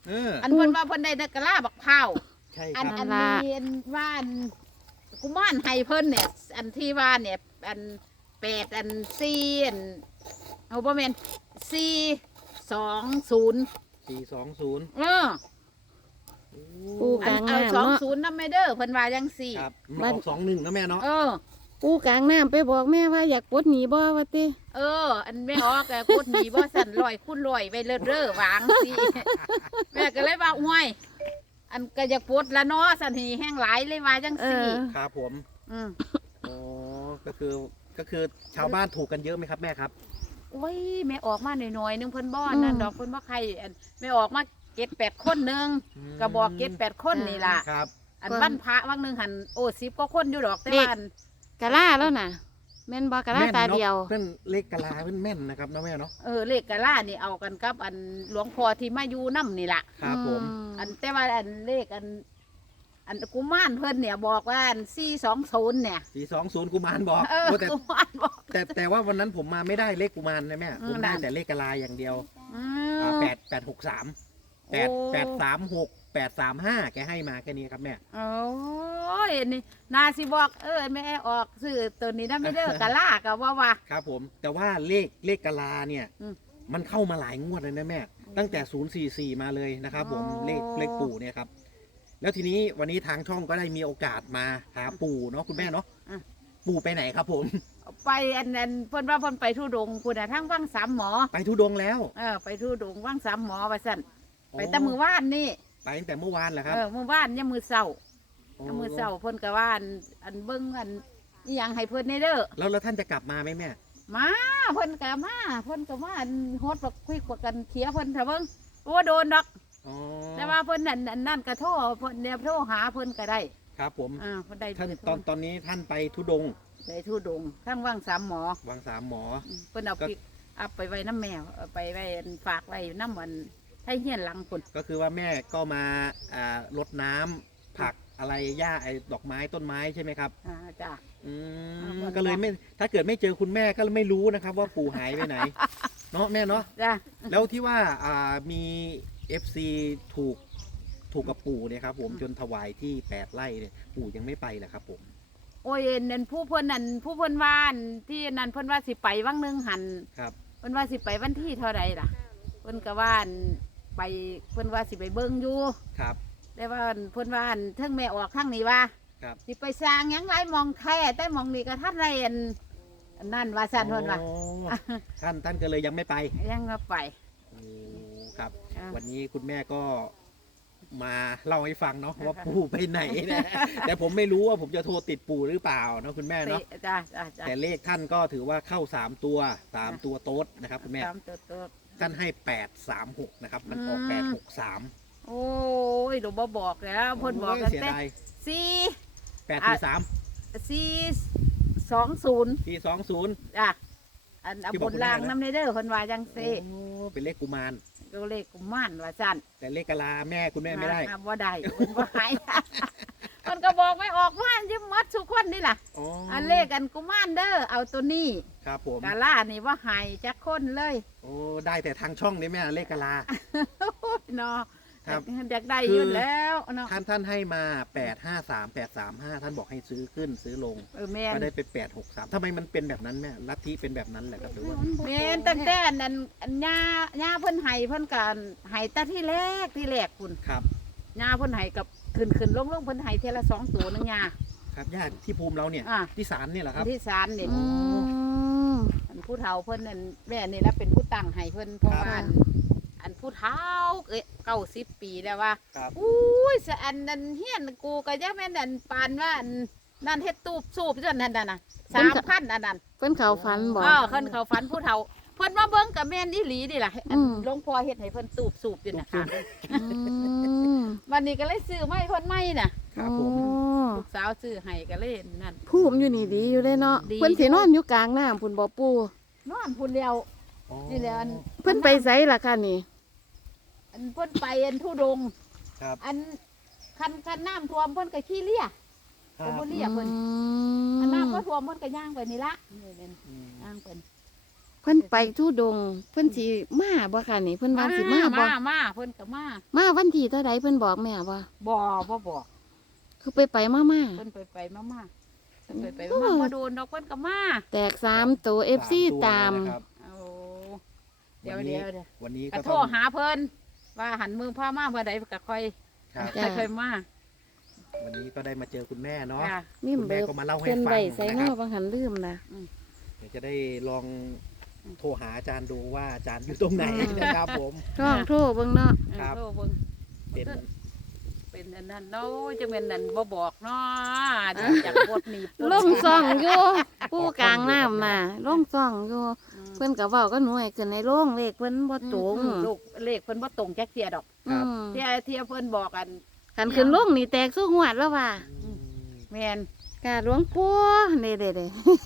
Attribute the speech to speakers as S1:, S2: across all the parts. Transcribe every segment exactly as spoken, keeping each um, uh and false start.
S1: เออ
S2: อันเพิ่นว่าเพิ่นได้นักกะลาบักพร้าว
S1: ใช่
S2: อัน
S1: ครับ
S2: อันนี้อันว่าอันกุมารให้เพิ่นเนี่ยอันที่ว่าเนี่ยอันแปดอันสี่อันเอาบ่แม่นสี่สองศูนย์
S1: สี่สองศูนย์
S2: เออ
S3: ปู
S2: อั
S3: กลาน ง
S2: เอา
S3: น้ำ
S2: สอง
S3: เนาะ
S2: ศูนย์นำไม่เด้อเพิ่นว่าจังสี่
S1: ครับมาออกสองหนึ่งนะแม่เนาะ
S2: เออ
S3: ปูกลางน้ำไปบอกแม่ว่าอยากปลดหนีบ่ว่าติ
S2: เออ อันแม่ออกแกโคตรมีบ่สั่นลอยคุ้นลอยไปเลิศเร่อวางสิ แม่ก็เลยว่าห้วยอันก็อยากปวดละเนาะสันทีแห้งหลายเลยว่าจัง
S3: เอ
S2: สี่
S3: อ
S1: ครับผม
S2: อืม
S1: อ๋อก็คือก็คือชาวบ้านถูกกันเยอะไหมครับแม่ครับ
S2: โอ้ยแม่ออกมาหน่อยๆนึงเพิ่นบ่อน
S3: อืม
S2: นั่นดอกเพิ่นบ่ใครอันแม่ออกมาเก็ดแปดคนหนึงก็บอกเก็ดแปดคนนี่ล่ะ
S1: ครับ
S2: อันบ้านพระวังหนึงหันโอ้สิบก็คนอยู่ดอกแต่ว่าอัน
S3: กะล่าแล้วน่ะแม่นบ่กะล่า
S1: แม่น
S3: ตา
S1: เนาะ
S3: เดียว
S1: เพื่อนเลขกะลาเพื่อนแม่นนะครับนะแม่เนาะ
S2: เออเลขกะล่านี่เอากันกับอันหลวงพ่อที่มาอยู่นํนี่ล่ะ
S1: ครับผม
S2: อันแต่ว่าอันเลขอัน อันกุมารเพิ่นเนี่ยบอกว่าอันสี่สองศูนย์เนี่ย
S1: สี่สองศูนย์กุมารบอก
S2: เออ
S1: โอ้แต่
S2: กุมารบอก
S1: แต่แต่ว่าวันนั้นผมมาไม่ได้เลขกุมารนะแม่
S2: อืม
S1: ผมได้
S2: นั่น
S1: แต่เลขกะลาอย่างเดียว
S2: อื
S1: อ่าม แปดแปดหกสามแปด
S2: โอ้
S1: แปดสามหกแปดสามห้าแกให้มาแค่นี้ครับแม่
S2: โอ้ยนี่นาสิบอกเออแม่ออกซื้อตัวนี้นะไม่เด้อกะล่ากับว่าว่า
S1: ครับผมแต่ว่าเลขเลขกะลาเนี่ย
S2: อืม
S1: มันเข้ามาหลายงวดเลยนะแม่ ตั้งแต่ศูนย์สี่สี่มาเลยนะครับผม
S2: อ๋อ
S1: เลขเลขปู่เนี่ยครับแล้วทีนี้วันนี้ทางช่องก็ได้มีโอกาสมาหาปู่เนาะคุณแม่เนาะ
S2: อ่ะ
S1: ปู่ไปไหนครับผม
S2: ไปอันนั้นเพิ่นว่าเพิ่นไปทุดงค์คุณน่ะทั้งว่างสามหมอ
S1: ไปทุดงค์แล้ว
S2: เออไปทุดงค์ว่างสามหมอว่าซั่นไปแต่มือว่านนี่
S1: ไปตั้งแต่เมื่อวานแหละครับ
S2: เออมือว่านยังมือเศร้า
S1: โอ้
S2: ยังมือเศร้าเพิ่นก็ว่าอันอันเบิ่งอันอีหยังให้เพิ่นในเด้อ
S1: แล้วแล้วท่านจะกลับมาไหมแม่
S2: มาเพิ่นก็มาเพิ่นก็มาอันโฮดบักคุยกว่ากันเขียเพิ่นถ้าเบิ่งว่าโดนดอก
S1: อ๋อ
S2: แต่ว่าเพิ่นนั่นอันนั่นก็โทรเพิ่นเนี่ยโทรหาเพิ่นก็ได้
S1: ครับผม
S2: อ่าเพิ่นได้
S1: ท่าน
S2: เบร์โทร
S1: ตอนตอนนี้ท่านไปทุดงค์
S2: ไปทุดงค์ทั้งว่างสามหมอ
S1: วังสามหมอ
S2: เพิ่นเอา
S1: ก็
S2: ปิกอัพไปไว้น้ำแมวเอาไปไว้ฝากไว้น้ำวันให้เฮียนหลังพุ่น
S1: ก็คือว่าแม่ก็มาอ่ารดน้ำผักอะไรหญ้าไอ้ดอกไม้ต้นไม้ใช่ไหมครับ
S2: อ่าจ้ะ
S1: อืม
S2: อ่า
S1: ก็เลยไม่ถ้าเกิดไม่เจอคุณแม่ก็ไม่รู้นะครับ ว่าปู่หายไปไหน เนาะแม่เนาะ
S2: จ้ะ
S1: แล้วที่ว่าอ่ามี เอฟ ซี ถูกถูกกับปู่เนี่ยครับผมจนถวายที่แปดไร่เนี่ยปู่ยังไม่ไปเหรอครับผม
S2: โอ้ยนั่นผู้เพิ่นนั่นผู้เพิ่นว่านที่นั่นเพิ่นว่าสิไปวังหนึงหัน
S1: ครับ
S2: เพิ่นว่าสิไปวันที่เท่าใดล่ะเพิ่นก็ว่านไปเพิ่นว่าสิไปเบิ่งอยู่
S1: ครับ
S2: แต่ว่าเพิ่นว่าอันเทิงแม่ออกข้างนี้ว่า
S1: ครับ
S2: สิไปสร้างหยังไรมองแท้แต่มองนี่ก็ทัดไรอันอันนั่นว่าซั่นเพิ่นว่า
S1: โอ้ท่านท่านก็เลยยังไม่ไป
S2: ยังมาไป
S1: โอ้ครับ
S2: อ่า
S1: วันนี้คุณแม่ก็มาเล่าให้ฟังเนาะว่าปู่ไปไหนนะแต่ผมไม่รู้ว่าผมจะโทรติดปู่หรือเปล่าเนาะคุณแม่เนาะ
S2: จ้ะจ้ะจ้ะ
S1: แต่เลขท่านก็ถือว่าเข้าสามตัวสามตัวโต๊ดนะครับคุณแม่
S2: ตามตัวตัว
S1: ท่านให้แปดสามหกนะครับ มันออก
S2: อืม
S1: แปดหกสาม
S2: โอ้ยหลวงบ่บอกแล้วเพิ่นบอกกัน
S1: เสีย
S2: แต่
S1: ดาย
S2: สี่
S1: แปดสี่สาม
S2: สี่สองศูนย์
S1: สี่สองศูนย์
S2: จ้ะอันเอา
S1: ที่
S2: บบ
S1: อก
S2: น
S1: คุณแม่
S2: ล่าง
S1: นะ
S2: น้ำในเด้อเพิ่นว่าจังซี่
S1: โอ้เป็นเลขกุมาร
S2: ก็เลขกุมารว่าซั่น
S1: แต่เลขกะลาแม่คุณแม่ไม่ได้
S2: อ่าบ่ได้เพิ่นบ่ให้ เพิ่นก็บอกไม่ออกว่ายิ้มมัดทุกคนนี่ล่ะ
S1: อ๋ออ
S2: อันเลขอันกุมารเด้อเอาตัวนี้
S1: ครับผม
S2: กาล่านี่ว่าให้จักคนเลย
S1: โอ้ได้แต่ทางช่องนี่แม่เลขกะลา
S2: เนาะ
S1: ครับ
S2: อยากได้
S1: คือ
S2: อยู่แล้วเนาะ
S1: ท่านท่านให้มาแปดห้าสามแปดสามห้าท่านบอกให้ซื้อขึ้นซื้อลง
S2: เออแม่น
S1: ก็ได้ไปแปดหกสามทำไมมันเป็นแบบนั้นแม่ลัทธิเป็นแบบนั้นแหละครับหรือว่า
S2: แม่นตั้งแต่อันนั้นอันย่าย่าเพิ่นให้เพิ่นก็ให้แต่ที่แรกที่แรกคุณ
S1: ครับ
S2: ย่าเพิ่นให้กับขึ้นขึ้นลงลงเพิ่นให้เทอละสองตัวนึงย่า
S1: ครับญาติที่ภูมิเราเนี่ย
S2: อ่า
S1: ที่ศาลเนี่ยเหรอครับ
S2: ที่ศาลนี่
S3: อืม
S2: อันผู้เฒ่าเพิ่นนั่นแม่นี่ละเป็นผู้ตั้งให้เพิ่นเพราะว่าอันอันผู้เฒ่าเอ้ยเก้าสิบปีแล้วว่า
S1: ครับ
S2: อุ้ยสะอันนั้นเฮียนกูก็ยังแม่นอันปานว่าอันนั่นเฮ็ดตูบสูบจนนั่นน่ะนะสามพันอันนั้น
S3: เพิ่นเขาฝันบอก
S2: เออเพิ่นเขาฝันผู้เฒ่าเพิ่นมาเบิ่งกับแม่นอีหลีนี่ล่ะอัน
S3: อืม
S2: หลวงพ่อเฮ็ดให้เพิ่นตูบสูบอยู่น่ะค่ะ
S3: อืม
S2: วันนี้ก็เลยซื้อมาให้เพิ่นใหม่น่ะ
S1: ครับผม
S3: โอ้
S2: ลูกสาวซื้อให้ก็เลยนั่น
S3: ภูมิอยู่นี่ดีอยู่เลยเนาะ
S2: ดี
S3: เพิ่นสินอนอยู่กลางน้ำพุ่นบ่ปู่
S2: นอนพุ่นเดียว
S1: อ๋อ
S2: นี่แหละอัน
S3: เพิ่นไปไสล่ะค่ะนี่
S2: อันเพิ่นไปอันทุดงค์
S1: ครับ
S2: อันคันคันน้ำท่วมเพิ่นก็ขี้เลีย
S1: ครั
S2: ก็
S1: บ
S2: บ่เลียเพิ่น
S3: อื
S2: อัน
S3: ม
S2: น้ำก็ท่วมเพิ่นก็ย่างไปนี่ละนี่เป็น
S1: อืม
S2: ย่างเป็น
S3: เพิ่นไปทุดงค์เพิ่นสิมาบ่ค่ะนี่เพิ่นว่าสิมาบ่
S2: มามาเพิ่นก็มา
S3: มาวันที่เท่าใดเพิ่นบอกแม่บ่
S2: บ่บ่บอก
S3: คือไปไปมามา
S2: เพิ่นไปไปมามาเพิ่นไปไป
S3: โอ้
S2: มาบ่โดนดอกเพิ่นก็มา
S3: แตกสามตัว เอฟ ซี
S1: สตัว
S3: ตาม
S1: เลยนะครับ
S2: เอาเดี๋ยวเดี๋ยวเดี๋ยว
S1: วันนี้
S2: ก็
S1: ก็
S2: โทร
S1: ต้อง
S2: หาเพิ่นว่าหันมือผ้ามาเมื่อใดก็ค่อย
S1: ครับ
S3: จ้ะ
S2: ค่อยๆมา
S1: วันนี้ก็ได้มาเจอคุณแม่เนาะ
S2: ค่ะ
S3: นี่
S1: คุณ
S3: เบ
S1: แม่
S3: อร์
S1: ก็มาเล่าให้
S3: เพิ่น
S1: ฟั
S3: ไว้
S1: ง
S3: ใส่
S1: นะ
S3: เน
S1: ค
S3: อ
S1: รับ
S3: บางหันลืมนะ
S1: เดี๋ยวจะได้ลองโทรหาอาจารย์ดูว่าอาจารย์อยู่ตรงไหนนะครับผม
S3: ช่องโทรเบิ่งเนาะ
S1: ครับ
S2: เออโทรเบิ่ง
S1: เป็น
S2: เป็นอันนั้นเนาะจะเป็นนั่นบ่บอกเนาะเดี๋ยวจากบทนี้
S3: ลงซ่องอยู่ผู้กลางน้ำน่ะลงซ่องอยู่
S2: อืม
S3: เพิ่นก็เว้าก็หน่วยขึ้นในโรงเลขเพิ่นบ่ตรง
S2: อืมลูกเลขเพิ่นบ่ตรงจักเทียดอก
S3: อืม
S2: เที่ยเที่ยเพิ่นบอกกัน
S3: คันขึ้นลงนี่แตกสู้งวดแล้วว่า
S1: อืม
S2: แม่น
S3: กาหลวงปู่เด้เด้เด้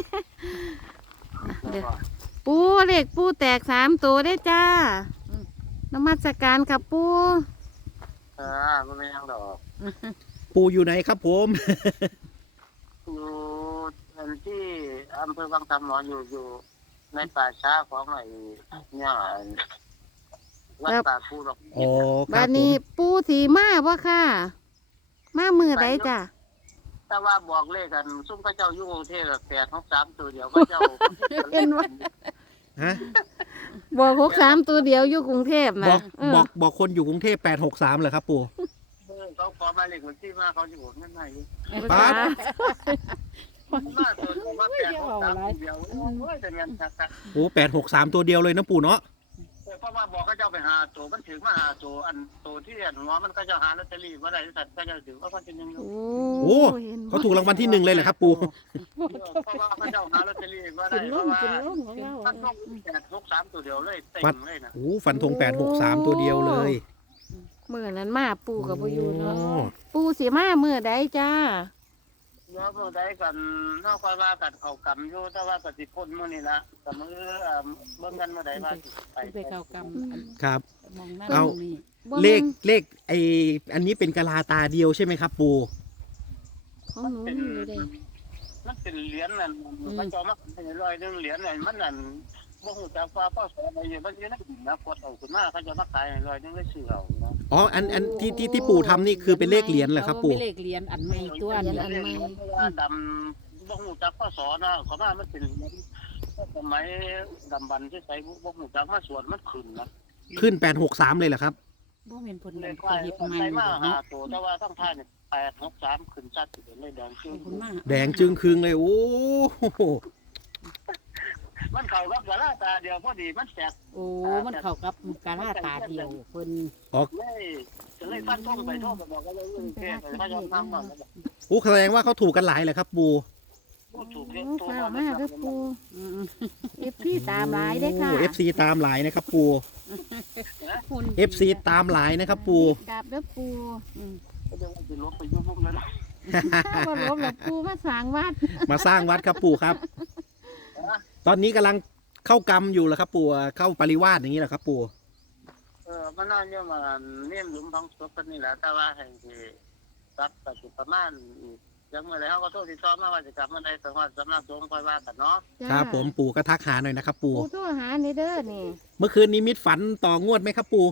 S3: เด้อปู่เลขปู่แตกสามตัวได้จ้านมัสการครับปู่
S4: เออมันไม่ยังดอก
S1: ปูอยู่ไหนครับผม
S4: อยู่อันที่อำเภอบางสามหมออยู่อยู่ในป่าช้าของไอ้เนี่ยวัดป่าภูดอก
S1: อ๋อค
S3: บั
S1: รับ
S3: ด
S1: ผ
S3: นี้
S1: ม
S3: ปู่สิมาบ่ค่ะ มามื้อใดจ้ะ
S4: แต่ว่าบอกเลขกันซุ่มพระเจ้าอยู่กรุงเทพแปดหกสามตัวเดียวพระเจ้า
S3: เห็นว่า
S1: ฮะ
S3: บอกหกสามตัวเดียวอยู่กรุงเทพ
S1: บ
S3: นะ
S1: อก
S3: เออ
S1: บอกบอกคนอยู่กรุงเทพแปดหกสามเหรอครับปู่
S4: เออเขาขอมาเลขคนที่มาเขาอยู่นั่นไง
S1: ป๊าด
S4: มาตัวผมมาแปดหกสามตัวเดียวโอ้ยแต่เงินชัก
S1: โอ้แปดหกสามตัวเดียวเลยนะปู่เนาะ
S4: เพราะว่าบอกเขาเจ้าไปหาตัวมันถึงมาหาตัวอันตัวที่อันหัวมันก็จะหาลอตเตอรี่ว่าได้สัตว์ก็จะถือว่ามันเป็นยังไง
S3: โอ้
S1: โอ้
S3: ห็นบ่
S1: เขาถูกรางวัลที่หนึ่งเลยเหรอครับปู่
S4: เพราะว่าพระเจ้าหาลอตเตอรี่ว่าได้
S3: กิน
S4: เพ
S3: ล่
S4: ราะ
S3: ม
S4: ว่า
S3: กินล่มของเรา
S4: มันต้องแปดทุกสามตัวเดียวเลยเต็มเลยนะ
S1: โอ้ฟันธงแปดหกสามตัวเดียวเลย
S3: มื้อนั้นมาปู่กับบ่อยู่เนาะ
S1: โอ้
S3: ปู่สิมามื้อใดจ้า
S4: เดี๋ยวเมื่อใดกันนอกคอยว่ากันเขากำอยู่แต่ว่าปฏิพลมื่อนี่ละแต่มือเบิ่งกันเมื่อใดว่าสิไป
S2: ไปเข้ากรรมอัน
S1: ครับ
S2: มองหน้า
S1: เอา
S2: มองนี่
S3: บ่
S1: เลข
S3: บิ่ง
S1: เลขไออันนี้เป็นกะลาตาเดียวใช่ไหมครับปู่
S3: ของหนู
S4: เป็น
S3: อยู่เด้
S4: มันเป็นเหรียญนั่นพระเจ้ามาเป็นร้อยหนึ่งเหรียญนั่นมันนั่นบ่ฮู้จักว่าพ่อสอนอะไรอยู่มันอยู่ในดินนะกดเอาขึ้นมาเขาจะมาขายร้อยหนึงเลยซื้อเอานะ
S1: อ๋ออันอันที่ที่ที่ปู่ทำนี่คือเป็นเลขเหรียญเหรอครับ ปู่
S2: มีเลขเหรียญอันใหม่ตัว
S3: เหรี
S2: นี้
S3: ยญอันใหม่
S4: ดำบ่ฮู้จักพ่อสอนนะเขามามันเป็นสมัยดำบันที่ใส่บ่ฮู้จักมาสวดมันขึ้นนะ
S1: ขึ้นแปดหกสามเลยเหรอครับ
S2: บ่แม่นเพิ่น
S4: เล
S2: เลย
S4: ขว่า
S2: เฮ็ด
S4: ใส่
S2: ใหม่
S4: มาหา
S2: เนาะ
S4: ตัวแต่ว่าต้องท่าเนี่ยแปดหกสามขึ้นชัดอยู่เลยแดงจึ้ง
S2: ขอบคุณมาก
S1: แดงจึงคืงเลยโอ้โห
S4: มันเข้ากับกะลาตาเดียวพอดีมันแตก
S2: โอ้มันเข้ากับกาลาตาเดียวเพิ่น
S4: เลยจะเลยฟันท่งไปท่งไปบอกก็เลยเรื่องเทศเลยพระยอมทำก่อน
S1: โอ้แสดงว่าเขาถูกกันหลายเลยครับปู่
S4: พูดถูก
S3: โอ้
S4: เรียกตัว
S3: ฟ้าว
S4: มา
S3: มาเด้อปู่
S2: อืม
S3: เอฟพี่ตามหลายได้อค่ะ
S1: เอฟซีตามหลายนะครับปู่
S2: หุ่น
S1: เอฟซีตามหลายนะครับปู่
S3: กราบเด้อปู่
S2: อืม
S4: ก็จะว่าจะลบไปยุ่งพวกนั้นนะ
S3: ถ้าบ่ลบแล้วปู่มาสร้างวัด
S1: มาสร้างวัดครับปู่ครับ ตอนนี้กำลังเข้ากรรมอยู่เหรอครับปู่เข้าปริวาสอย่างนี้เหรอครับปู่
S4: เออมันน่าจะมาเนี่ยหลุมพังศพกันนี่แหละแต่ว่าแห่งที่ตัดตัดประมาณยังเมื่อไรเขาก็โทษที่ชอบมาว่าจะกลับมาได้แต่ว่าสำนักสงฆ์คอยว่ากันเนาะ
S3: จ้า
S1: ครับผมปู่ก็ทักหาหน่อยนะครับปู่
S3: ปู่โทรหาในเด้อนี่
S1: เมื่อคืนนี้มิดฝันต่องวดไหมครับปู่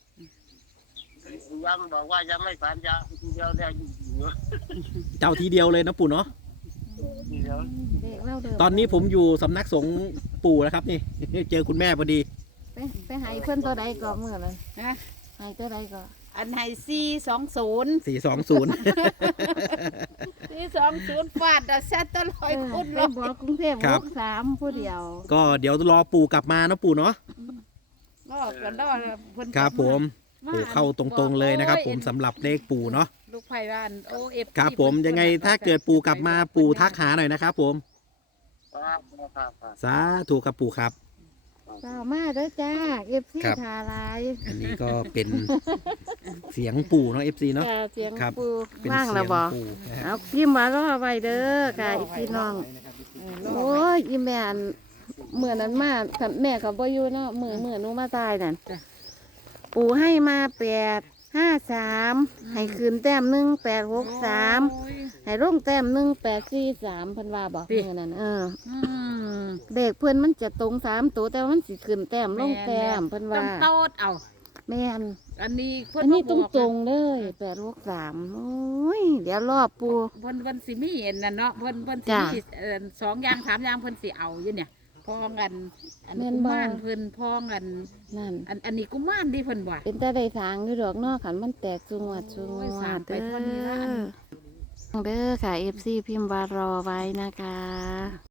S4: ยังบอกว่ายังไม่ฝันจะทีเดียวได้อยู่
S1: เจ้าทีเดียวเลยนะปู่เนาะ
S4: ทีเดียว
S3: เด็กเล่าเด้อ
S1: ตอนนี้ผมอยู่สำนักสงฆ์ปู่นะครับนี่ เจอคุณแม่พอดี
S3: ไปไปให้เพิ่นตัวใดก่อนมื้อนั้น
S2: นะ
S3: ให้ตัวใดก่อน
S2: อันไฮซีสองศูนย์
S1: สี่สองศูนย์
S2: ซีสองศูนย์ฟาดอะแซตตลอยคุณ
S3: ไป
S2: เลย
S3: บอกกรุงเทพ
S1: ครับ
S3: หกสามผู้เดียว
S1: ก็เดี๋ยวรอปู่กลับมานะปู่เนาะ
S2: รอดกันรอดเพิ่น
S1: ครับผม ปู่เข้าตรงๆเลยนะครับ ผมสำหรับเลขปู่เนาะ
S2: ลูกไผ่บ้านโอเอฟ
S1: ครับผมยังไงถ้าเกิดปู่กลับมาปู่ทักหาหน่อยนะครับผม
S4: ครับครับครับ
S1: สาธุครับปู่ครับ
S3: เจ้ามาเด้อจ้าเอฟซี
S1: ครับ
S3: ทาลาย
S1: อันนี้ก็เป็นเสียงปู่เนาะเอฟซีเนาะ
S3: จ้าเสียง
S1: ครับ
S3: ปู
S1: เป็น
S3: ว่าง
S1: เสี
S3: แล้ว
S1: ยง
S3: บ่
S1: ปู่นะฮะ
S3: เอาพิมพ์มารอไว้เด้อค่ะอีพี่น้อง โอ้ยอีแม่อันเมื่อนั้นมาคันแม่เขาบ่อยู่เนาะมือมือหนูมาตายนั่น
S2: จ้ะ
S3: ปู่ให้มาแปดห้าสามให้คืนแต้มหนึ่งแปดหกสาม
S2: โอ้ย
S3: ให้ร่งแต้มหนึ่งแปดสี่สามเพิ่นว่าบอก
S2: ติ
S3: เมื่อนั้นเออ
S2: อืม
S3: เด็กเพื่อนมันจะตรงสามตัวแต่ว่ามันสิขึ้นแต้มลงแต้มเพิ่น
S2: ต้
S3: ว่า
S2: องโตดเอา
S3: แม่น
S2: อันนี้เพิ่น
S3: อันนี้
S2: บ่
S3: ตรง
S2: บอก
S3: ตรงๆเลยแปดหกสามโอ้ยเดี๋ยวรอบปู
S2: เพิ่นเพิ่นสิมีอันนั่นเนาะเพิ่นเพิ่นสิ
S3: จ้ะ
S2: มีเอ่อสองอย่างสามอย่างเพิ่นสิเอาอยู่เนี่ยพองกันอัน
S3: แม่น
S2: กุ
S3: บ่
S2: มารเพิ่นพองกัน
S3: นั่น
S2: อันอันนี้กุมารที่เพิ่นว่า
S3: เป็นแต่ได้ทางอยู่ดอกเนอกขันมันแตกสูงวัดสูง
S2: โอ้ย
S3: วั
S2: สาม
S3: ด
S2: ไปเท่านี้ละอัน
S3: เด้อเด้อค่ะเอฟซีพิมพ์ว่ารอไว้นะคะ